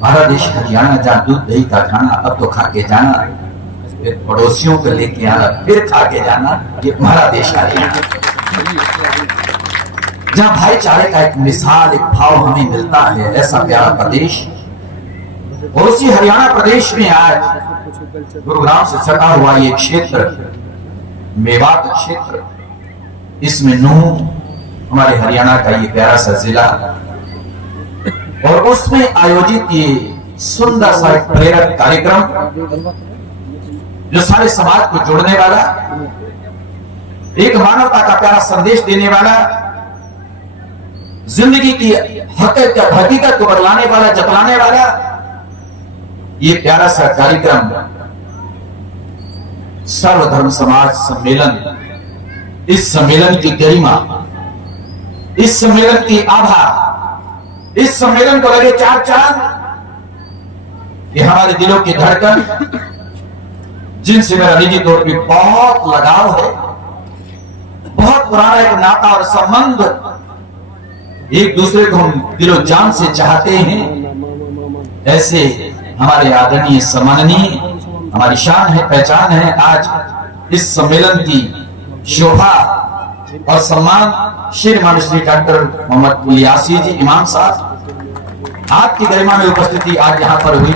हमारा देश हरियाणा, जहाँ दूध दही का खाना, अब तो खा के जाना, फिर पड़ोसियों को लेके आना, फिर खा के जाना। ये हमारा देश हरियाणा, जहाँ भाईचारे का एक मिसाल, एक भाव हमें मिलता है, ऐसा प्यारा प्रदेश। और उसी हरियाणा प्रदेश में आज गुरुग्राम से सटा हुआ ये क्षेत्र, मेवात क्षेत्र, इसमें नूह हमारे हरियाणा का ये प्यारा सा जिला, और उसमें आयोजित ये सुंदर सा एक प्रेरक कार्यक्रम जो सारे समाज को जोड़ने वाला, एक मानवता का प्यारा संदेश देने वाला, जिंदगी की हकीकत को बदलाने वाला, जतलाने वाला ये प्यारा सा कार्यक्रम सर्वधर्म समाज सम्मेलन। इस सम्मेलन की गरिमा, इस सम्मेलन की आभा, इस सम्मेलन को लगे चार चांद, ये हमारे दिलों की धड़कन, जिनसे मेरा निजी तौर पर बहुत लगाव है, बहुत पुराना एक नाता और संबंध, एक दूसरे को हम दिलो जान से चाहते हैं। ऐसे हमारे आदरणीय, सम्माननीय, हमारी शान है, पहचान है। आज इस सम्मेलन की शोभा और सम्मान श्री माननीय डॉक्टर मोहम्मद कुली यासीन जी इमाम साहब, आपकी गरिमा में उपस्थिति आज यहाँ पर हुई,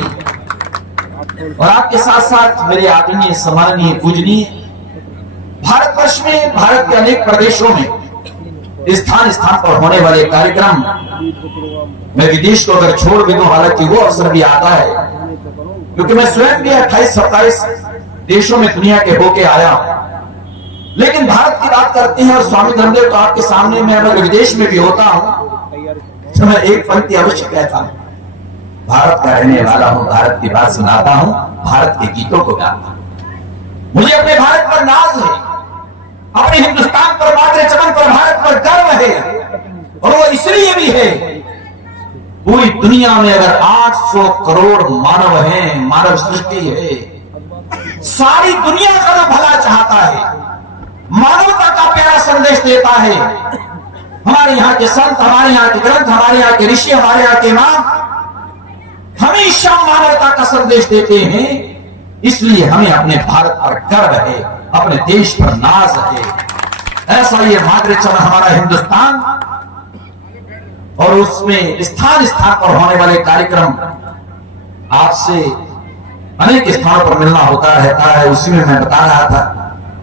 और आपके साथ साथ मेरे आदरणीय, सम्माननीय, पूजनीय, भारतवर्ष में, भारत के अनेक प्रदेशों में स्थान स्थान पर होने वाले कार्यक्रम, मैं विदेश को अगर छोड़ भी दूं, हालांकि वो अवसर भी आता है, क्योंकि मैं स्वयं भी 28-27 देशों में दुनिया के होके आया हूं। लेकिन भारत की बात करते हैं और स्वामी धर्मदेव तो आपके सामने, मैं अगर विदेश में भी होता हूं तो मैं एक पंक्ति अवश्य कहता हूं, भारत का रहने वाला हूं, भारत की बात सुनाता हूं, भारत के गीतों को गाता हूं। मुझे अपने भारत पर नाज है, अपने हिंदुस्तान पर, मातृ चमन पर, भारत पर गर्व है, और वो इसलिए भी है, पूरी दुनिया में अगर 800 करोड़ मानव हैं, मानव सृष्टि है, सारी दुनिया का जो भला चाहता है, मानवता का प्यारा संदेश देता है। हमारे यहाँ के संत, हमारे यहाँ के ग्रंथ, हमारे यहाँ के ऋषि, हमारे यहाँ के इमाम हमेशा मानवता का संदेश देते हैं। इसलिए हमें अपने भारत पर गर्व है, अपने देश पर नाज है। ऐसा ये मातृ चमन हमारा हिंदुस्तान, और उसमें स्थान स्थान पर होने वाले कार्यक्रम आपसे अनेक स्थानों पर मिलना होता रहता है। उसी में मैं बता रहा था,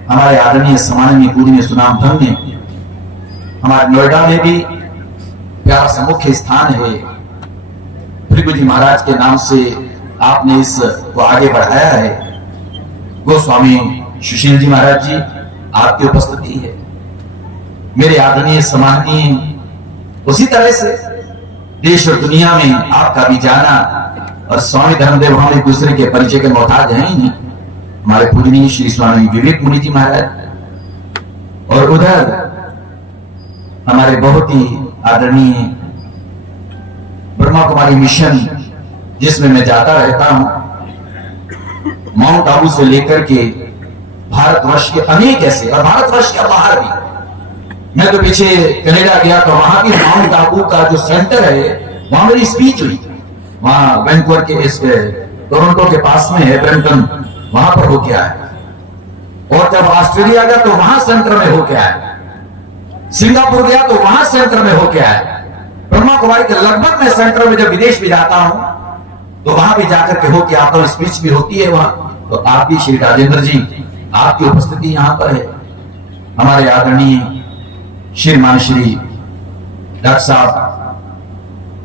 हमारे आदरणीय, सम्माननीय, पूजनीय, सुनाम धन्य हमारे नोएडा में भी प्यारा सा मुख्य स्थान है, भृगु जी महाराज के नाम से आपने इस को आगे बढ़ाया है। गोस्वामी सुशील जी महाराज जी, आपकी उपस्थिति है। मेरे आदरणीय, सम्माननीय, उसी तरह से देश और दुनिया में आपका भी जाना, और स्वामी धर्मदेव हम एक दूसरे के परिचय के मोहताज हैं ही नहीं, हमारे पूजनीय श्री स्वामी विवेक मुनि जी महाराज, और उधर हमारे बहुत ही आदरणीय ब्रह्मा कुमारी मिशन, जिसमें मैं जाता रहता हूं, माउंट आबू से लेकर के भारतवर्ष के अनेक ऐसे, और भारतवर्ष के बाहर भी मैं तो पीछे कनाडा गया तो वहां भी माउंट आबू का जो सेंटर है वहां मेरी स्पीच हुई, वहां वैंकूवर के इस टोरंटो के पास में है ब्रैम्पटन, वहां पर होके आया। और जब ऑस्ट्रेलिया गया तो वहां सेंटर में होके आया, सिंगापुर गया तो वहां सेंटर में होके आया। ब्रह्मा कुमारी के लगभग मैं सेंटर में जब विदेश भी जाता हूं तो वहां भी जाकर के होके आता हूं, स्पीच भी होती है वहां। तो आप भी श्री राजेंद्र जी, आपकी उपस्थिति यहां पर है। हमारे आदरणीय श्रीमान श्री डॉक्टर साहब,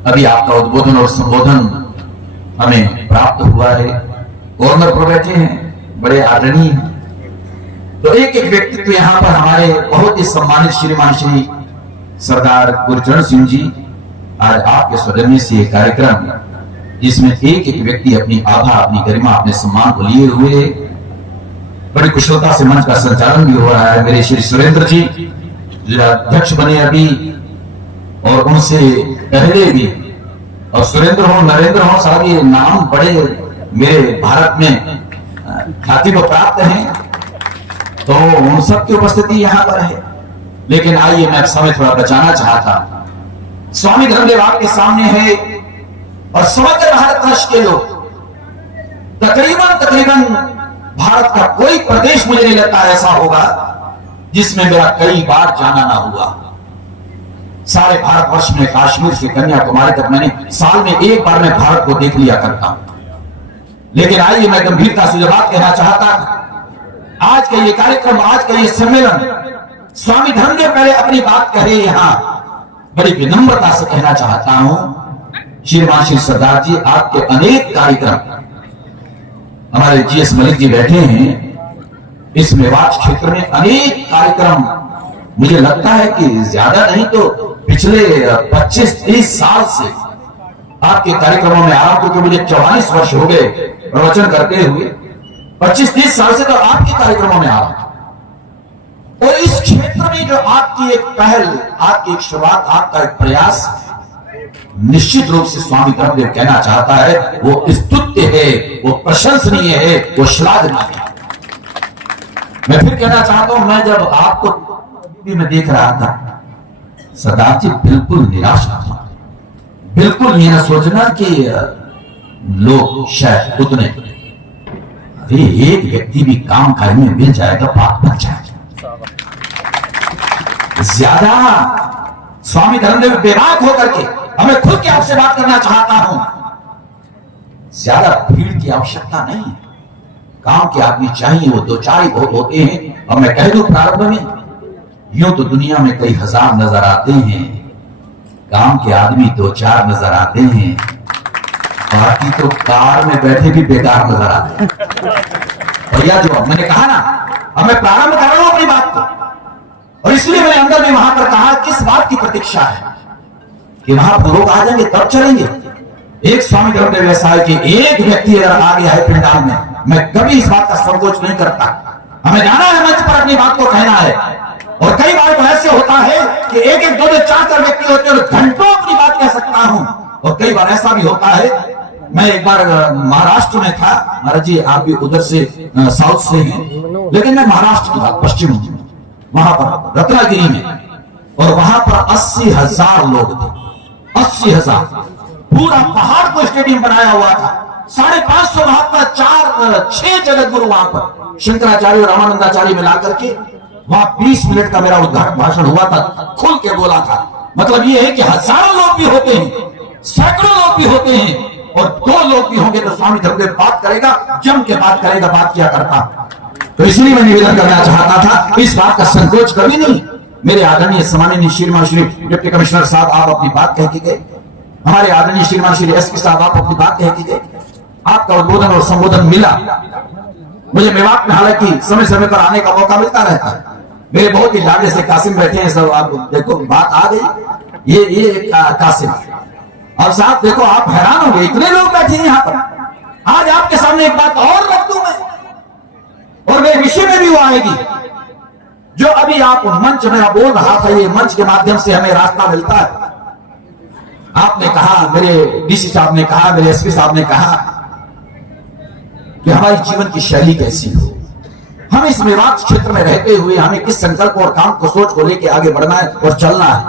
अभी आपका उद्बोधन और संबोधन हमें प्राप्त हुआ है, कॉर्नर पर बैठे हैं, बड़े आदरणीय। तो एक एक व्यक्तित्व यहां पर हमारे बहुत ही सम्मानित श्रीमान श्री सरदार गुरचरण सिंह जी, आज आपके सौजन्य से ये कार्यक्रम जिसमें एक एक व्यक्ति अपनी आभा, अपनी गरिमा, अपने सम्मान को लिए हुए बड़ी कुशलता से मंच का संचालन भी हो रहा है। मेरे श्री सुरेंद्र जी जिला अध्यक्ष बने अभी, और उनसे पहले भी, और सुरेंद्र हो, नरेंद्र हो, सारे ये नाम बड़े मेरे भारत में ख्याति को प्राप्त हैं, तो उन सबकी उपस्थिति यहां पर है। लेकिन आइए, मैं समय थोड़ा बचाना चाहता। स्वामी धर्मदेव आपके सामने है और समग्र भारत वर्ष के लोग, तकरीबन भारत का कोई प्रदेश मुझे नहीं लगता ऐसा होगा जिसमें मेरा कई बार जाना ना हुआ। सारे भारतवर्ष में कश्मीर से कन्याकुमारी तक मैंने साल में एक बार मैं भारत को देख लिया करता हूं। लेकिन आइए, मैं गंभीरता से जो बात कहना चाहता था, आज का ये कार्यक्रम, आज का ये सम्मेलन, स्वामी धर्मदेव पहले अपनी बात कहे, यहां बड़ी विनम्रता से कहना चाहता हूं, श्रीमान श्री सरदार जी, आपके अनेक कार्यक्रम, हमारे जीएस मलिक जी बैठे हैं, इस मेवात क्षेत्र में अनेक कार्यक्रम, मुझे लगता है कि ज्यादा नहीं तो पिछले 25-30 साल से आपके कार्यक्रमों में आ रहा हूं, क्योंकि मुझे 44 वर्ष हो गए प्रवचन करते हुए। 25-30 साल से तो आपके कार्यक्रमों में आ रहा हूं, और इस क्षेत्र में जो आपकी एक पहल, आपकी एक शुरुआत, आपका एक प्रयास, निश्चित रूप से स्वामी धर्मदेव कहना चाहता है, वो स्तुत्य है, वो प्रशंसनीय है, वो श्लाघनीय है। मैं फिर कहना चाहता हूं, मैं जब आपको भी मैं देख रहा था, सरदार जी बिल्कुल निराश न था, बिल्कुल ये ना सोचना कि लोग शायद उतने, अरे एक व्यक्ति भी काम काज में मिल जाएगा, बात बन जाएगी। ज्यादा स्वामी धर्मदेव बेबाक होकर के, हमें खुद की आपसे बात करना चाहता हूं, ज्यादा भीड़ की आवश्यकता नहीं, काम के आदमी चाहिए, वो दो चार ही बहुत होते हैं। और मैं कह दूं प्रारंभ में, यूं तो दुनिया में कई हजार नजर आते हैं, काम के आदमी दो चार नजर आते हैं, बाकी तो कार में बैठे भी बेकार नजर आते हैं। भैया, जो मैंने कहा ना, अब मैं प्रारंभ कर रहा हूं अपनी बात को, और इसलिए मैंने अंदर में वहां पर कहा, किस बात की प्रतीक्षा है कि वहां पर लोग आ जाएंगे तब चलेंगे। एक स्वामी धर्मदेव ऐसा है कि एक व्यक्ति अगर आ गया है पंडाल में, मैं कभी इस बात का संकोच नहीं करता। हमें जाना है मंच पर, अपनी बात को कहना है। और कई बार तो ऐसे होता है कि एक एक दो दो चार चार व्यक्ति होते हैं, घंटों अपनी बात कह सकता हूं। और कई बार ऐसा भी होता है, मैं एक बार महाराष्ट्र में था, महाराज जी आप भी उधर से साउथ से हैं, लेकिन मैं महाराष्ट्र की बात, पश्चिम, वहां पर रत्नागिरी में, और वहां पर 80,000 लोग थे, 80,000, पूरा पहाड़ को स्टेडियम बनाया हुआ था, 550 महात्मा, 6 जगत गुरु वहां पर, शंकराचार्य और रामानंदाचार्य मिला करके वहां 20 मिनट का मेरा उद्घाटन भाषण हुआ था, खुल के बोला था। मतलब ये है कि हजारों लोग भी होते हैं, सैकड़ों लोग भी होते हैं, और 2 लोग भी होंगे तो स्वामी धर्मदेव बात करेगा, जम के बात करेगा, बात किया करता। तो इसलिए मैं निवेदन करना चाहता था, इस बात का संकोच कभी नहीं। मेरे आदरणीय सम्माननीय श्रीमान श्री डिप्टी कमिश्नर साहब, आप अपनी बात कह के गए, हमारे आदरणीय श्रीमान श्री एसपी साहब, आप अपनी बात कह के गए, आपका उद्बोधन और संबोधन मिला। मुझे मेवात में हालांकि समय समय पर आने का मौका मिलता रहता है। मेरे बहुत ही लाडले से कासिम बैठे हैं सब, आप देखो बात आ गई, ये कासिम, और साहब देखो आप हैरान हो गए, इतने लोग बैठे हैं यहाँ पर। आज आपके सामने एक बात और रख दूं मैं, और मेरे विषय में भी वो आएगी, जो अभी आप मंच में बोल रहा था, ये मंच के माध्यम से हमें रास्ता मिलता है। आपने कहा, मेरे डीसी साहब ने कहा, मेरे एसपी साहब ने कहा कि हमारी जीवन की शैली कैसी हो, हम इस मेवात क्षेत्र में रहते हुए हमें किस संकल्प और काम को सोच को लेकर आगे बढ़ना है और चलना है।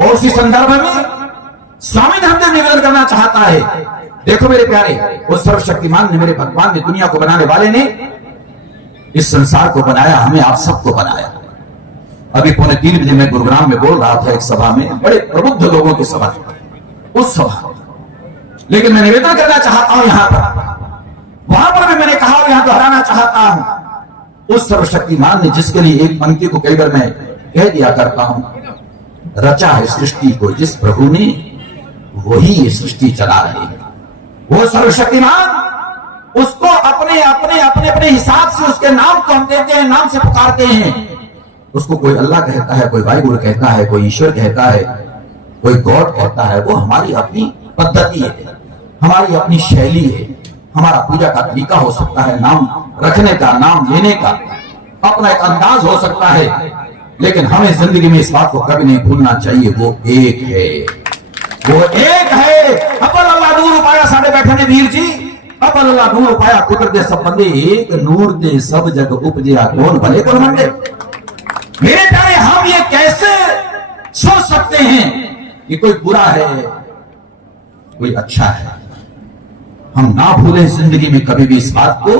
और उसी संदर्भ में स्वामी धर्मदेव निवेदन करना चाहता है, देखो मेरे प्यारे, उस सर्वशक्तिमान ने, मेरे भगवान ने, दुनिया को बनाने वाले ने इस संसार को बनाया, हमें आप सबको बनाया। अभी 2:45 मैं गुरुग्राम में बोल रहा था एक सभा में, बड़े प्रबुद्ध लोगों की सभा, उस सभा, लेकिन मैं निवेदन करना चाहता हूं यहां पर, वहां पर भी मैंने कहा और यहां दोहराना चाहता हूं, उस सर्वशक्तिमान ने जिसके लिए एक पंक्ति को कई बार मैं कह दिया करता हूं, रचा है सृष्टि को जिस प्रभु ने, वही ये सृष्टि चला रहे हैं। वो सर्वशक्तिमान, उसको अपने अपने अपने अपने हिसाब से उसके नाम को हम देते हैं, नाम से पुकारते हैं। उसको कोई अल्लाह कहता है, कोई वाहिगुरु कहता है, कोई ईश्वर कहता है, कोई गॉड कहता है। वो हमारी अपनी पद्धति है, हमारी अपनी शैली है, हमारा पूजा का तरीका हो सकता है, नाम रखने का, नाम लेने का अपना एक अंदाज हो सकता है, लेकिन हमें जिंदगी में इस बात को कभी नहीं भूलना चाहिए, वो एक है, वो एक है। अब्बल अल्लाह नूर पाया, साढ़े बैठे ने वीर जी, अब्बल अल्लाह नूर पाया, कुदरत दे सब बंदे, एक नूर दे सब जग उपजिया, कौन भले कौन मंदे। मेरे प्यारे, हम ये कैसे सोच सकते हैं कि कोई बुरा है, कोई अच्छा है। हम ना भूलें जिंदगी में कभी भी इस बात को,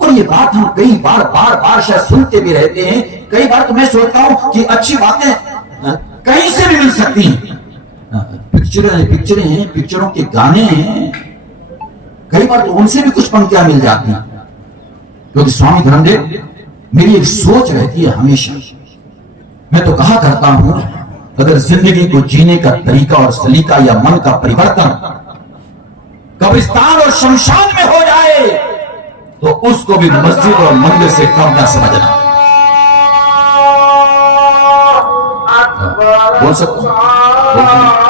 और ये बात हम कई बार बार बार शायद सुनते भी रहते हैं। कई बार तो मैं सोचता हूं कि अच्छी बातें कहीं से भी मिल सकती हैं, पिक्चरें हैं, पिक्चरों के गाने हैं, कई बार तो उनसे भी कुछ पंक्तियां मिल जाती हैं। क्योंकि स्वामी धर्मदेव, मेरी एक सोच रहती है हमेशा, मैं तो कहा करता हूं, अगर जिंदगी को जीने का तरीका और सलीका या मन का परिवर्तन कब्रिस्तान और शमशान में हो जाए तो उसको भी मस्जिद और मंदिर से कम न समझना। बोल सकता हूं?